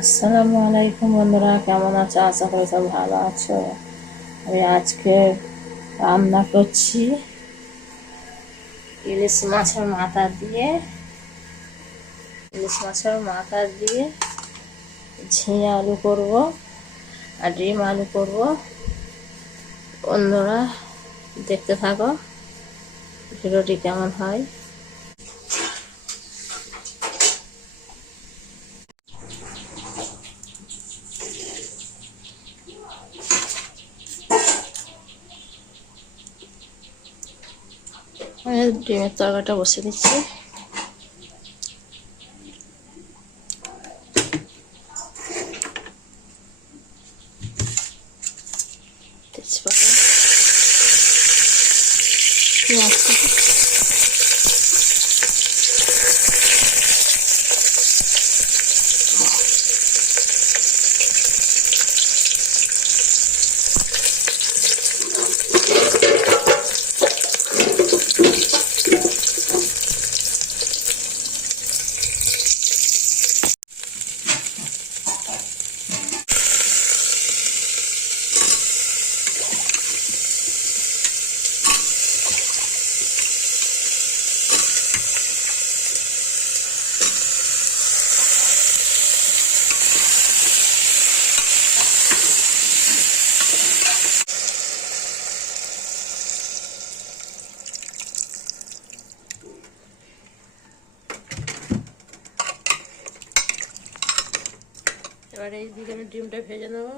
আসসালামু আলাইকুম বন্ধুরা, কেমন আছো? আশা করি সব ভালো আছো। আমি আজকে রান্না করছি ইলিশ মাছের মাথা দিয়ে। ইলিশ মাছের মাথা দিয়ে ঝিঙে আলু করব আর ডিম আলু করব। বন্ধুরা দেখতে থাকো ভিডিওটি কেমন হয়। ডিমের তরকারিটা বসিয়ে দিচ্ছি। তেজপাতা, পেঁয়াজ কুচি, এবারে এই দিকে আমি ডিমটা ভেজে নেবো।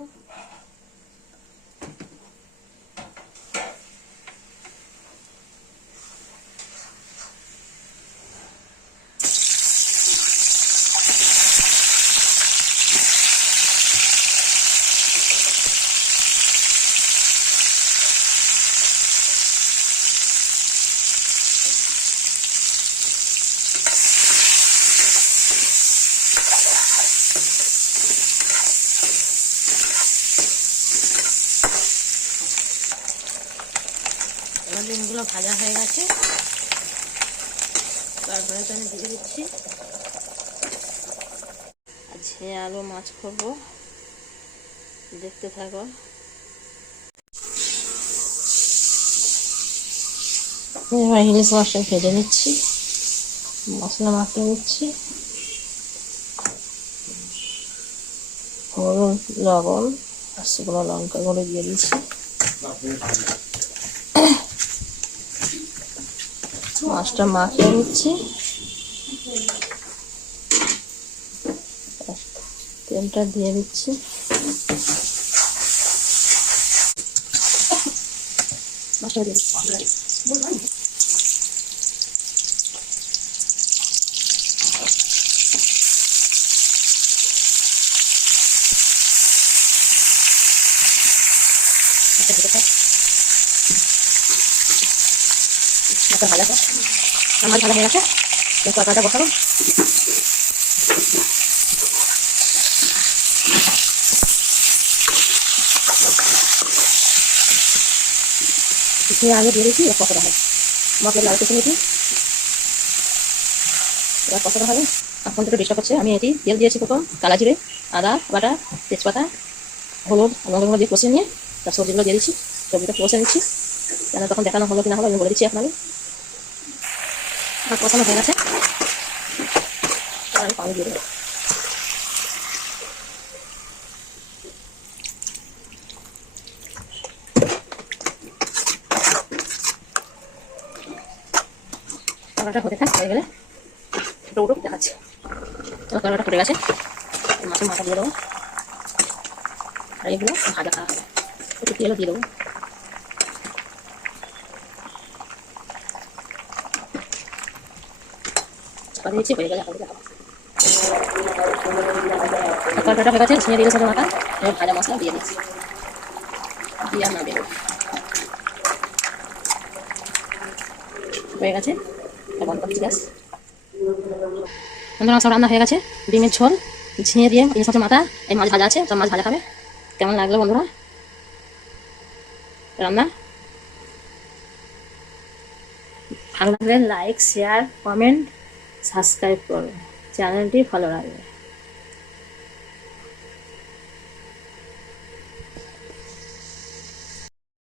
এবার ডিমগুলো ভাজা হয়ে গেছে, তারপরে তো আমি দিয়ে দিচ্ছি ঝিঙে আলু মাছ করবো। দেখতে থাকো। এবার ইলিশ মাছটা ভেজে নিচ্ছি, মশলা মাখিয়ে নিচ্ছি, হলুদ, লবণ আর শুকনো লঙ্কা গুঁড়ো দিয়ে দিচ্ছি। মাছটা মাখিয়ে নিচ্ছি, তেলটা দিয়ে দিচ্ছি। মাছটা দিয়ে দিচ্ছি। ভাজা আমার ভাজা হয়ে গেছে, তরকারিটা বসাবো। আগে দিয়ে দিচ্ছি, কতটা হয় মশলা আগে নিচ্ছি, এবার কতটা হবে। এখন থেকে ডিস্টার্ব করছে। আমি এটি তেল দিয়েছি, প্রথম কালা জিরে, আদা বাটা, তেজপাতা, হলুদ, লঙ্কা দিয়ে কষিয়ে নিয়ে তার সবজিগুলো দিয়ে দিচ্ছি। সবজিটা কষে নিচ্ছি, কেন তখন দেখানো হলো কিনা হলো আমি বলে দিচ্ছি আপনাকে। আর কষানো হয়ে গেছে, আমি পানি দিয়ে দেবো। তরকারিটা হতে থাক, হয়ে গেলে একটু উঠুক দেখাচ্ছি। তরকারিটা ফুটে গেছে, মাছের মাথা দিয়ে দেবো আর এগুলো ভাজা খাওয়া হবে। একটু তেলও দিয়ে দেবো। চাপা দিয়েছি, হয়ে গেলে আপনাকে দেখাবো। তরকারিটা হয়ে গেছে, ঝিঙে দিয়ে সাথে মাথা এবং ভাজা মশলা দিয়ে দিচ্ছি, দিয়ে আর না দেবো। হয়ে গেছে, বন্ধ করছি গ্যাস। বন্ধুরা সব রান্না হয়ে গেছে। ডিমের ঝোল, ঝিঙে দিয়ে ইলিশ মাছের মাথা, এই মাছ ভাজা আছে, সব মাছ ভাজা খাবে। কেমন লাগলো বন্ধুরা রান্না? ভালো লাগলে লাইক, শেয়ার, কমেন্ট, সাবস্ক্রাইব করো, চ্যানেলটি ভালো লাগবে।